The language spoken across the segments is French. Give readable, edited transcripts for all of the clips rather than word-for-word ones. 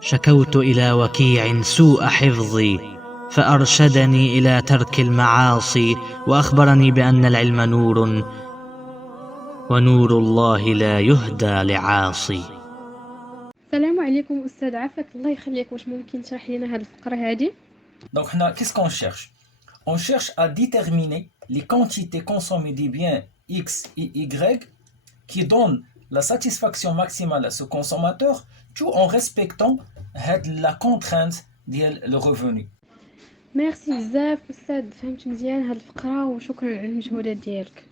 شكوت إلى وكيع سوء حفظي فأرشدني إلى ترك المعاصي، وأخبرني بأن العلم نور، ونور الله لا يهدى لعاصي. السلام عليكم أستاذ عفاك الله يخليك، واش ممكن تشرح لنا هذه الفقرة هذه؟ Donc, qu'est-ce qu'on cherche? On cherche à déterminer les quantités consommées des biens X et Y qui donnent la satisfaction maximale à ce consommateur, tout en respectant la contrainte de le revenu. ميرسي بزاف أستاذ، فهمت مزيان هذه الفقرة وشكرا على المجهودات ديالك.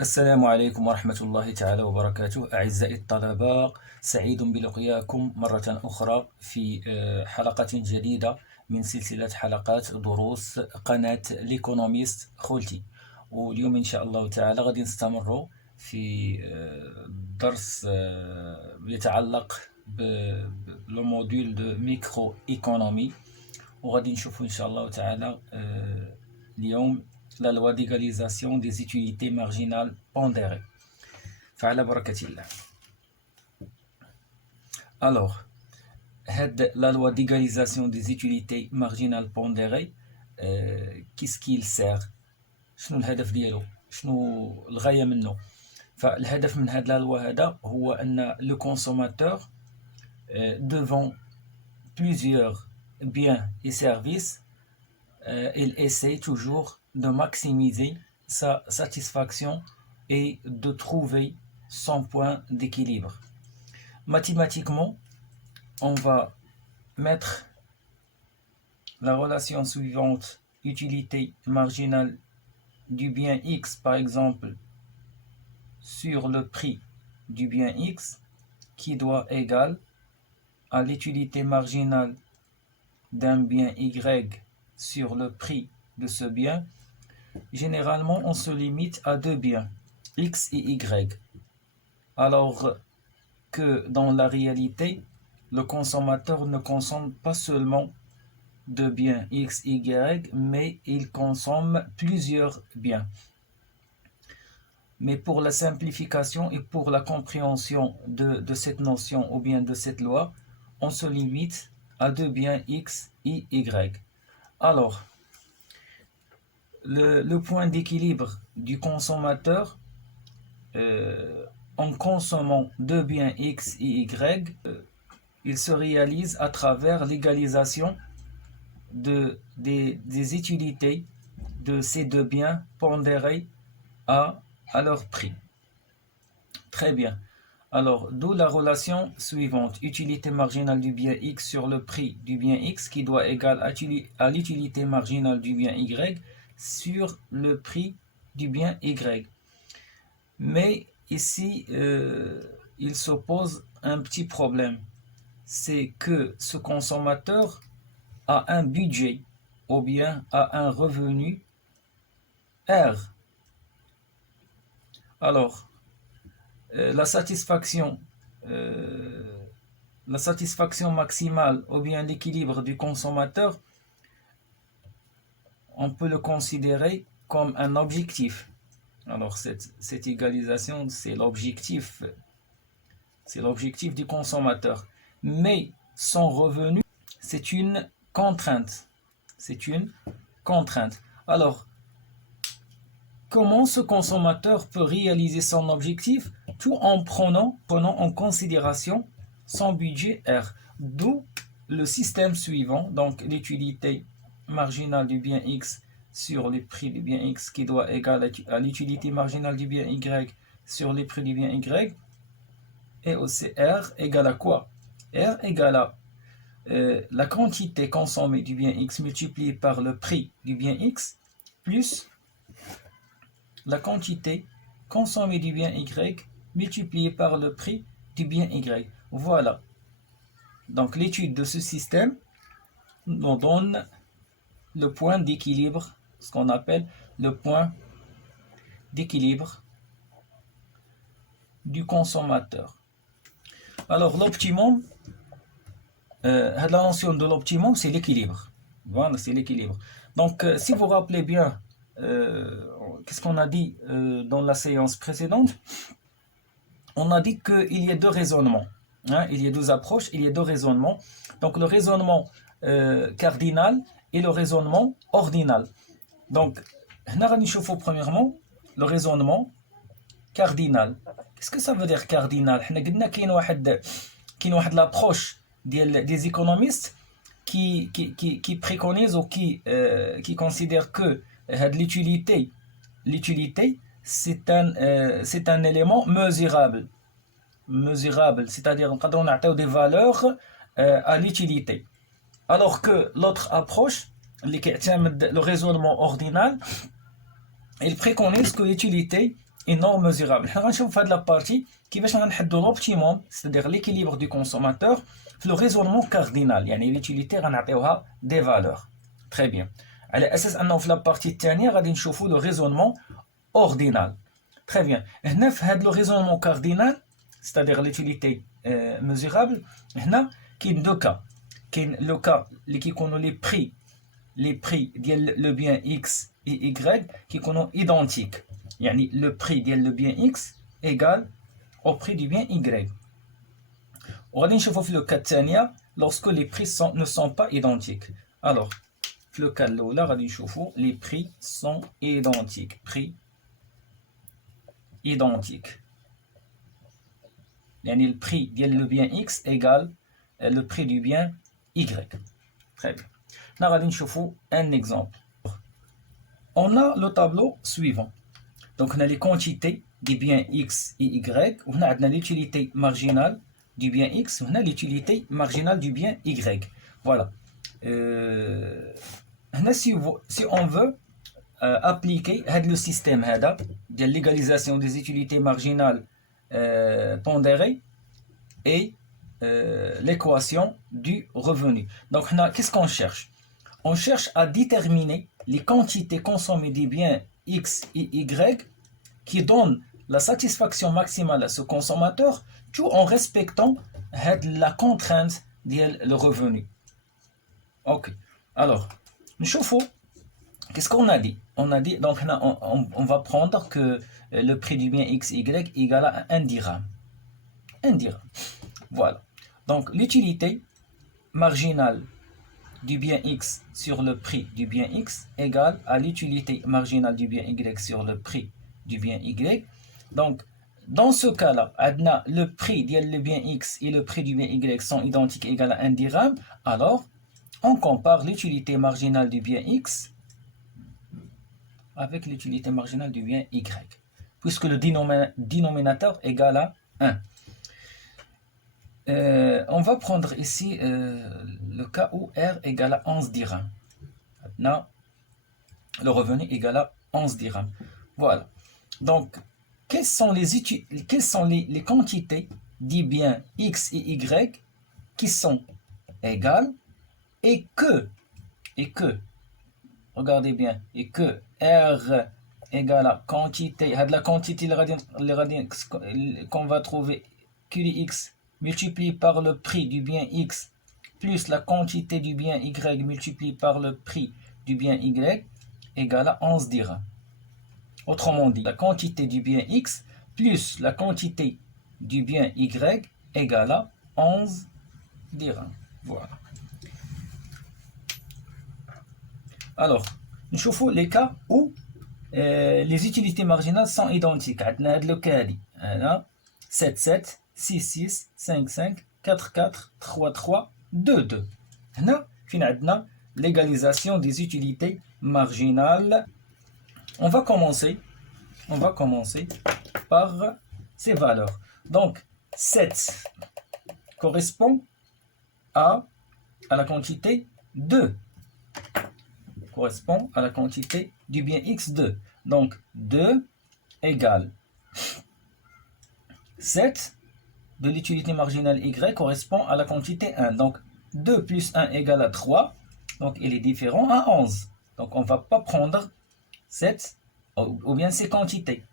السلام عليكم ورحمة الله تعالى وبركاته. أعزائي الطلبة، سعيد بلقياكم مرة أخرى في حلقة جديدة من سلسلة حلقات دروس قناة ليكونوميست خولتي. واليوم إن شاء الله تعالى غادي نستمر في درس يتعلق بالموديول دو ميكرو إيكونومي، وغادي نشوفوا إن شاء الله تعالى اليوم la loi d'égalisation des utilités marginales pondérées. فعلى بركة الله. Alors, la loi d'égalisation des utilités marginales pondérées, qu'est-ce qu'il sert؟ شنو الهدف ديالو؟ شنو الغاية منه؟ فالهدف من هذه اللوا هذا هو أن le consommateur devant plusieurs biens et services, il essaie toujours de maximiser sa satisfaction et de trouver son point d'équilibre. Mathématiquement, on va mettre la relation suivante, utilité marginale du bien X, par exemple, sur le prix du bien X, qui doit égal à l'utilité marginale d'un bien Y sur le prix de ce bien. Généralement, on se limite à deux biens, X et Y. Alors que dans la réalité, le consommateur ne consomme pas seulement deux biens X et Y, mais il consomme plusieurs biens. Mais pour la simplification et pour la compréhension de cette notion ou bien de cette loi, on se limite à deux biens X et Y. Alors, le point d'équilibre du consommateur en consommant deux biens X et Y, il se réalise à travers l'égalisation des utilités de ces deux biens pondérés à leur prix. Très bien. Alors, d'où la relation suivante, utilité marginale du bien X sur le prix du bien X qui doit égal à l'utilité marginale du bien Y sur le prix du bien Y. Mais ici, il s'oppose un petit problème. C'est que ce consommateur a un budget ou bien a un revenu R. Alors, la satisfaction maximale ou bien l'équilibre du consommateur, on peut le considérer comme un objectif. Alors cette égalisation, c'est l'objectif du consommateur. Mais son revenu, c'est une contrainte. Alors, comment ce consommateur peut réaliser son objectif tout en prenant en considération son budget R? D'où le système suivant, donc l'utilité marginale du bien X sur le prix du bien X qui doit égal à l'utilité marginale du bien Y sur le prix du bien Y, et aussi R égale à quoi? R égale à la quantité consommée du bien X multipliée par le prix du bien X plus la quantité consommée du bien Y multipliée par le prix du bien Y. Voilà. Donc l'étude de ce système nous donne le point d'équilibre, ce qu'on appelle le point d'équilibre du consommateur. Alors l'optimum, la notion de l'optimum, c'est l'équilibre. Voilà, c'est l'équilibre. Donc si vous vous rappelez bien, qu'est-ce qu'on a dit dans la séance précédente? On a dit qu'il y a deux raisonnements. Il y a deux approches, il y a deux raisonnements. Donc le raisonnement cardinal et le raisonnement ordinal. Donc, هنا غادي نشوفوا premièrement le raisonnement cardinal. Qu'est-ce que ça veut dire cardinal? حنا قلنا كاين واحد l'approche des économistes qui préconisent ou qui considèrent que l'utilité c'est un élément mesurable, c'est-à-dire نقدروا نعطيو des valeurs à l'utilité. Alors que l'autre approche اللي كيعتمد le raisonnement ordinal, il préconise que l'utilité est non mesurable. حنا غنشوفوا في هذه la partie كيفاش غنحدوا l'optimum, c'est-à-dire l'équilibre du consommateur في le raisonnement cardinal, يعني l'utilité غنعطيوها des valeurs. Très bien. على اساس انه في la partie الثانيه غادي نشوفوا le raisonnement ordinal. Très bien. هنا في هذا le raisonnement cardinal, c'est-à-dire l'utilité mesurable, هنا كاين دو cas. كاين لو cas اللي كيكونوا les prix ديال le bien X et Y كيكونوا identiques. يعني le prix ديال le bien X égale au prix du bien Y. وغادي نشوفوا في le cas الثانيه lorsque les prix ne sont pas identiques. Alors في le cas الاولى غادي نشوفوا les prix sont identiques. Prix identique. يعني le prix ديال le bien X égale le prix du bien Y. Très bien. Là, on va un exemple. On a le tableau suivant. Donc, on a les quantités des biens X et Y. On a l'utilité marginale du bien X. On a l'utilité marginale du bien Y. Voilà. Si on veut appliquer le système de l'égalisation des utilités marginales pondérées et l'équation du revenu. Donc, qu'est-ce qu'on cherche? On cherche à déterminer les quantités consommées des biens X et Y qui donnent la satisfaction maximale à ce consommateur, tout en respectant la contrainte de le revenu. Ok. Alors, nous qu'est-ce qu'on a dit? On a dit, donc, on va prendre que le prix du bien X et Y égale à 1 dirham. 1 dirham. Voilà. Donc, l'utilité marginale du bien X sur le prix du bien X égale à l'utilité marginale du bien Y sur le prix du bien Y. Donc, dans ce cas-là, le prix du bien X et le prix du bien Y sont identiques, égal à 1 dirham. Alors, on compare l'utilité marginale du bien X avec l'utilité marginale du bien Y, puisque le dénominateur égale à 1. On va prendre ici le cas où R égale à 11 dirhams. Maintenant, le revenu égale à 11 dirhams. Voilà. Donc, quelles sont les quantités des biens X et Y qui sont égales et que, regardez bien, et que R égale à quantité, la quantité qu'on va trouver QX multiplié par le prix du bien X plus la quantité du bien Y multiplié par le prix du bien Y égale à 11 dirhams. Autrement dit, la quantité du bien X plus la quantité du bien Y égale à 11 dirhams. Voilà. Alors, nous chauffons les cas où les utilités marginales sont identiques. On a le cas 7, 7, 6, 6, 5, 5, 4, 4, 3, 3, 2, 2. Là, finalement, l'égalisation des utilités marginales. On va commencer par ces valeurs. Donc, 7 correspond à la quantité 2. Correspond à la quantité du bien X2. Donc, 2 égale 7 de l'utilité marginale Y correspond à la quantité 1. Donc, 2 plus 1 égale à 3. Donc, il est différent à 11. Donc, on ne va pas prendre 7 ou bien ces quantités.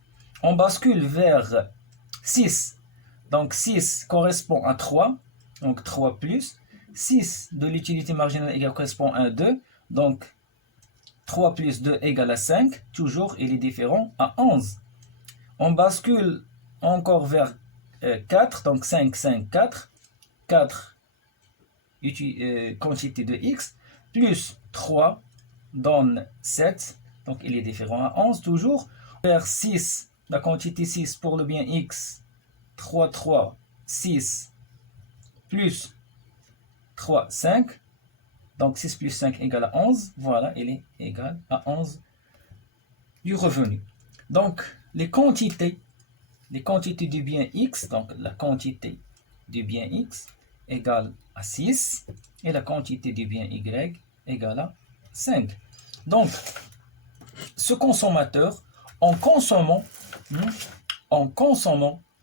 On bascule vers 6. Donc, 6 correspond à 3. Donc, 3 plus 6 de l'utilité marginale Y correspond à 2. Donc, 3 plus 2 égale à 5. Toujours, il est différent à 11. On bascule encore vers 4. Donc, 5, 5, 4. 4 quantité de x, plus 3 donne 7, donc il est différent à 11 toujours. Vers 6, la quantité 6 pour le bien x, 3, 3, 6, plus 3, 5. Donc 6 plus 5 égale à 11. Voilà, il est égal à 11 du revenu. Donc les quantités du bien x, donc la quantité du bien x égale à 6 et la quantité du bien y égale à 5. Donc, ce consommateur, en consommant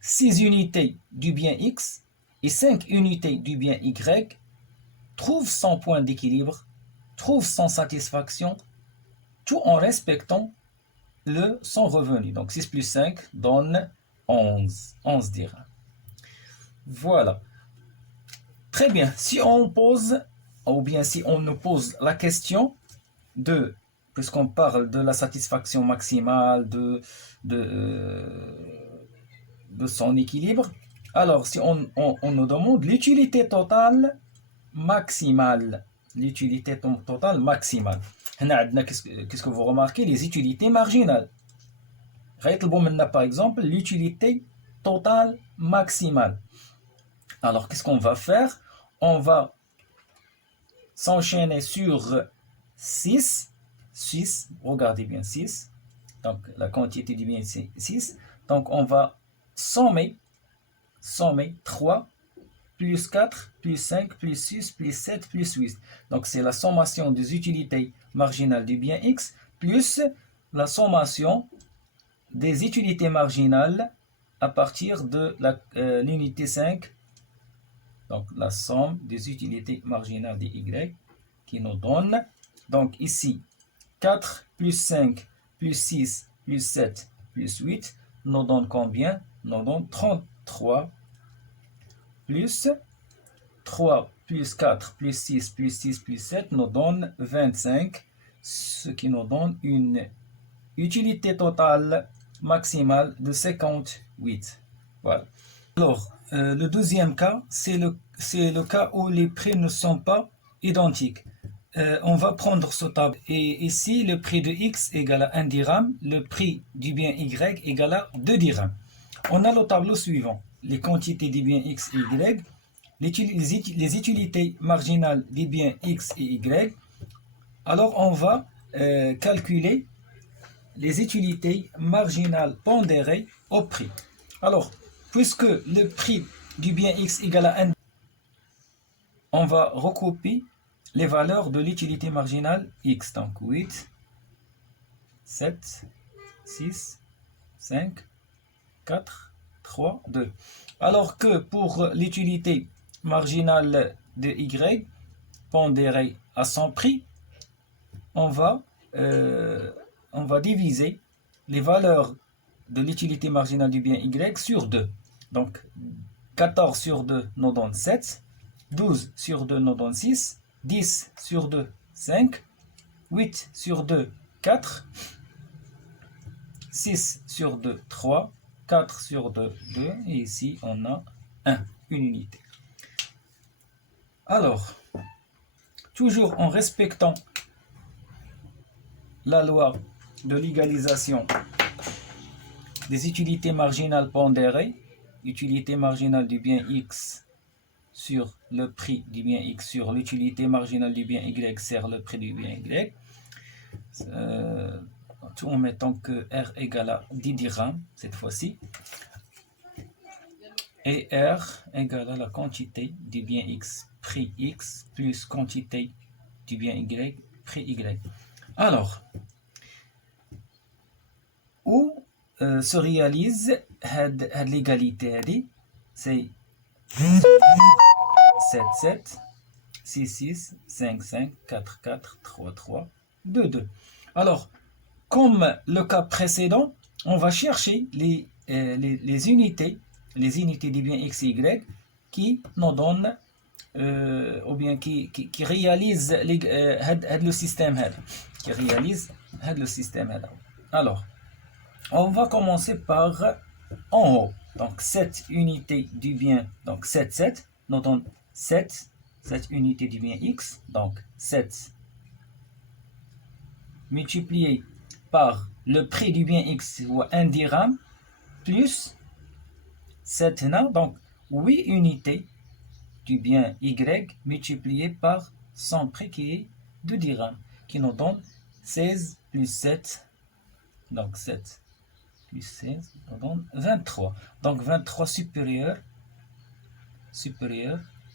6 unités du bien x et 5 unités du bien y, trouve son point d'équilibre, trouve son satisfaction, tout en respectant son revenu. Donc 6 plus 5 donne 11 dirhams. Voilà. Très bien. Si on pose, ou bien si on nous pose la question puisqu'on parle de la satisfaction maximale, de son équilibre, alors si on nous demande l'utilité totale maximale. L'utilité totale maximale. Qu'est-ce que vous remarquez? Les utilités marginales. Par exemple, l'utilité totale maximale. Alors, qu'est-ce qu'on va faire? On va s'enchaîner sur 6. 6, regardez bien 6. Donc, la quantité du bien, c'est 6. Donc, on va sommer 3, plus 4, plus 5, plus 6, plus 7, plus 8. Donc, c'est la sommation des utilités marginales du bien x, plus la sommation des utilités marginales à partir de l'unité 5. Donc, la somme des utilités marginales de y qui nous donne, donc ici, 4 plus 5 plus 6 plus 7 plus 8 nous donne combien? Nous donne 33 plus 3 plus 4 plus 6 plus 6 plus 7 nous donne 25, ce qui nous donne une utilité totale maximale de 58. Voilà. Alors, le deuxième cas, c'est le cas où les prix ne sont pas identiques. On va prendre ce tableau. Et ici, le prix de X égale à 1 dirham, le prix du bien Y égale à 2 dirhams. On a le tableau suivant. Les quantités des biens X et Y, les utilités marginales des biens X et Y. Alors, on va calculer les utilités marginales pondérées au prix. Alors, puisque le prix du bien X égale à 1, on va recouper les valeurs de l'utilité marginale X. Donc 8, 7, 6, 5, 4, 3, 2. Alors que pour l'utilité marginale de Y, pondérée à son prix, on va diviser les valeurs de l'utilité marginale du bien Y sur 2. Donc 14 sur 2 nous donne 7, 12 sur 2 nous donne 6, 10 sur 2, 5, 8 sur 2, 4, 6 sur 2, 3, 4 sur 2, 2, et ici on a 1, une unité. Alors, toujours en respectant la loi de l'égalisation des utilités marginales pondérées, utilité marginale du bien X sur le prix du bien X sur l'utilité marginale du bien Y sur le prix du bien Y, tout en mettant que R égale à 10 dirhams cette fois-ci, et R égale à la quantité du bien X, prix X, plus quantité du bien Y, prix Y. Alors, où se réalise l'égalité? C'est 7, 7, 6, 6, 5, 5, 4, 4, 3, 3, 2, 2. Alors, comme le cas précédent, on va chercher les unités des biens X et Y qui nous donnent, ou bien qui réalisent le système. Alors, on va commencer par en haut. Donc, 7 unités du bien, donc 7, 7, nous donne 7, cette unité du bien x, donc 7 multiplié par le prix du bien x, ou 1 dirham, plus 7 na, donc 8 unités du bien y multiplié par son prix qui est 2 dirhams, qui nous donne 16 plus 7, donc 7 plus 16, nous donne 23. Donc 23 supérieur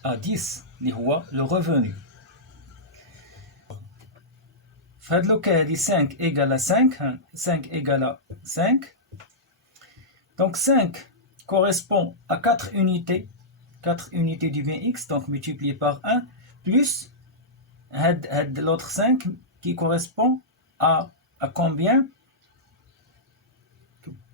à 10, le revenu. Fadloka 5 égale à 5, 5 égale à 5. Donc 5 correspond à 4 unités du bien x, donc multiplié par 1, plus l'autre 5 qui correspond à combien?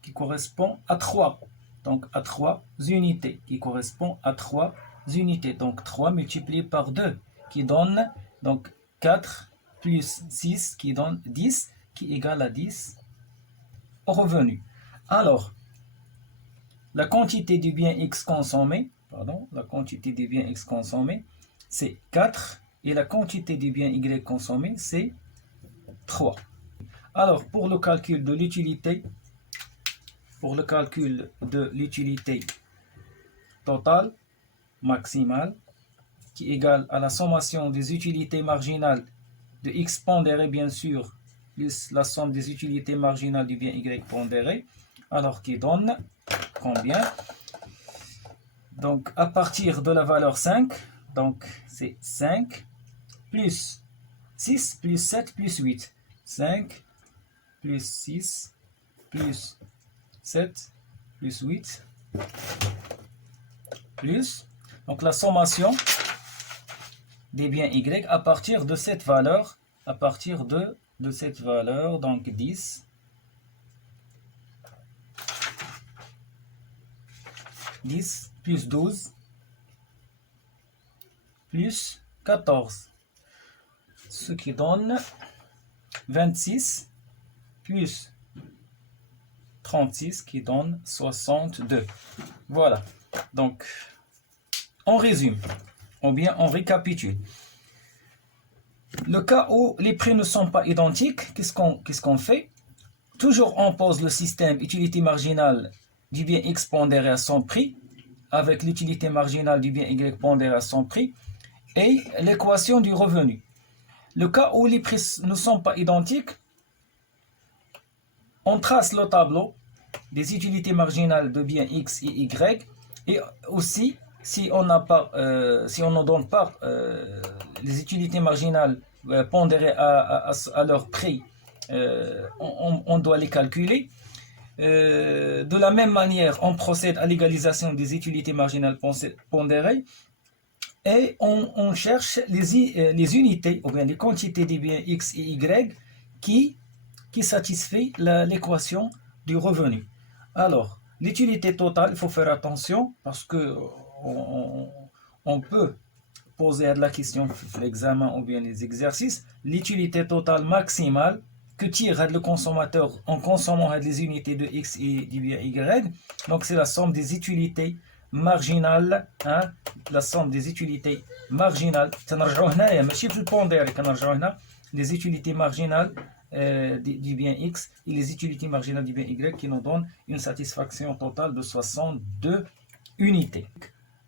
Qui correspond à 3. Donc à 3 unités, qui correspond à 3 unités. Donc 3 multiplié par 2, qui donne donc 4 plus 6, qui donne 10, qui égale à 10 au revenu. Alors, la quantité du bien x consommé, c'est 4, et la quantité du bien y consommé, c'est 3. Alors, pour le calcul de l'utilité, totale maximale, qui est égale à la sommation des utilités marginales de x pondéré, bien sûr, plus la somme des utilités marginales du bien y pondéré, alors qui donne combien? Donc, à partir de la valeur 5, donc c'est 5 plus 6 plus 7 plus 8. 5 plus 6 plus 7 plus 8 plus, donc la sommation des biens y à partir de cette valeur, donc 10 plus 12 plus 14, ce qui donne 26 plus 36 qui donne 62. Voilà. Donc, on résume, ou bien on récapitule. Le cas où les prix ne sont pas identiques, qu'est-ce qu'on fait? Toujours on pose le système utilité marginale du bien x pondéré à son prix avec l'utilité marginale du bien y pondéré à son prix et l'équation du revenu. Le cas où les prix ne sont pas identiques, on trace le tableau des utilités marginales de biens x et y, et aussi si on ne donne pas les utilités marginales pondérées à leur prix, on doit les calculer. De la même manière, on procède à l'égalisation des utilités marginales pondérées et on cherche les unités ou bien les quantités des biens x et y qui satisfait l'équation du revenu. Alors, l'utilité totale, il faut faire attention parce que on peut poser à la question, l'examen ou bien les exercices, l'utilité totale maximale que tire le consommateur en consommant les unités de x et du bien y. Donc, c'est la somme des utilités marginales, la somme des utilités marginales, les utilités marginales du bien x et les utilités marginales du bien y qui nous donnent une satisfaction totale de 62 unités.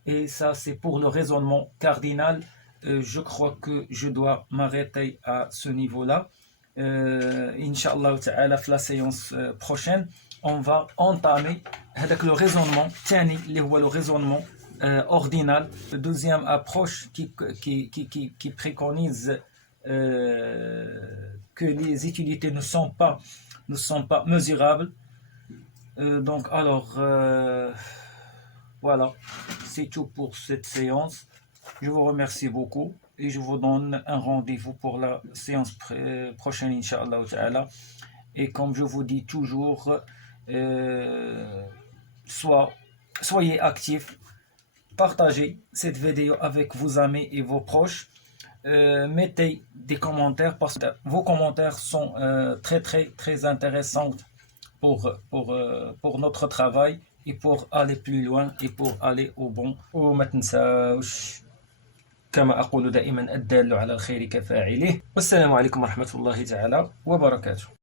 Et ça, c'est pour le raisonnement cardinal. Je crois que je dois m'arrêter à ce niveau-là. Inch'Allah ta'ala, la séance prochaine, on va entamer avec le raisonnement le raisonnement ordinal, la deuxième approche qui préconise que les utilités ne sont pas mesurables. Donc alors voilà, c'est tout pour cette séance. Je vous remercie beaucoup et je vous donne un rendez-vous pour la séance prochaine, Inch'Allah ta'ala. Et comme je vous dis toujours, soyez actifs, partagez cette vidéo avec vos amis et vos proches. Mettez des commentaires parce que vos commentaires sont très intéressants pour notre travail et pour aller plus loin et pour aller au bon. كما أقول دائما الدال على الخير كفاعله. والسلام عليكم ورحمة الله تعالى وبركاته.